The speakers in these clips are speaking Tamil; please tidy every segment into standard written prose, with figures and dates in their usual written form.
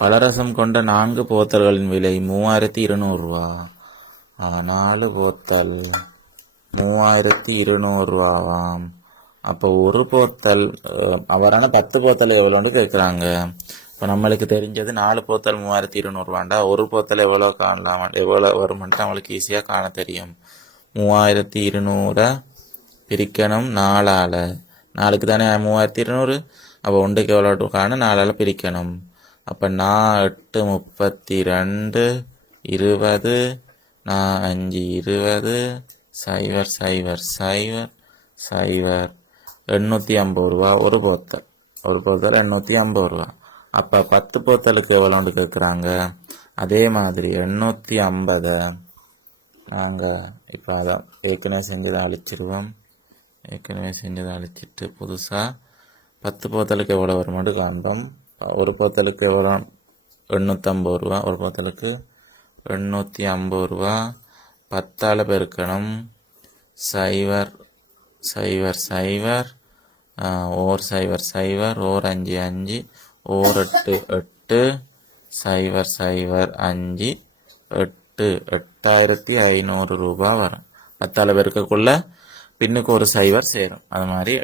பலரசம் கொண்ட 4 போத்தல்களின் விலை 3200 ரூபா. 4 போத்தல் 3200 ரூபாவாம். அப்போ ஒரு போத்தல் அவரான 10 போத்தல் எவ்வளோன்னு கேட்குறாங்க. இப்போ நம்மளுக்கு தெரிஞ்சது 4 போத்தல் 3200 ரூபாண்டா, ஒரு போத்தல் எவ்வளோ காணலாம், எவ்வளோ வருமானு நம்மளுக்கு ஈஸியாக காண தெரியும். 3200 பிரிக்கணும் 4ஆல். 4க்கு தானே 3200. அப்போ ஒன்றுக்கு எவ்வளோ காண 4ஆல் பிரிக்கணும். அப்போ 4 8 32 20 5 20 0 0 0 0 850 ரூபா ஒரு போத்தல். ஒரு போத்தல் 850 ரூபா. அப்போ 10 போத்தலுக்கு எவ்வளோன்னு கேட்குறாங்க. அதே மாதிரி 850 நாங்கள் இப்போ அதான் ஏற்கனவே செஞ்சதை அழிச்சிடுவோம். ஏற்கனவே செஞ்சதை அழிச்சிட்டு புதுசாக 10 போத்தலுக்கு எவ்வளோ வருமானு காண்போம். ஒரு போத்தலுக்கு எவ்வளோ 850 ரூபா. ஒரு போத்தலுக்கு 850 ரூபா. 10ஆல் பெருக்கணும். 0 0 0 ஓர் 0 0 ஓர் 5 5 ஓர் 8 8 0 0 5 8 8500 ரூபா வரும். 10ஆல் பெருக்கக்குள்ள பின்னுக்கு ஒரு 0 சேரும். அது மாதிரி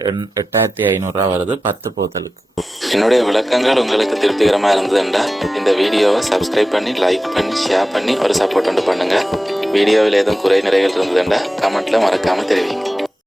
8500 ரூபா வருது 10 போத்தலுக்கு. என்னுடைய விளக்கங்கள் உங்களுக்கு திருப்திகரமாக இருந்ததுண்டா இந்த வீடியோவை சப்ஸ்கிரைப் பண்ணி, லைக் பண்ணி, ஷேர் பண்ணி ஒரு சப்போர்ட் பண்ணுங்கள். வீடியோவில் எதுவும் குறை நிறைகள் இருந்ததுண்டா கமெண்ட்டில் மறக்காமல் தெரிவிங்க.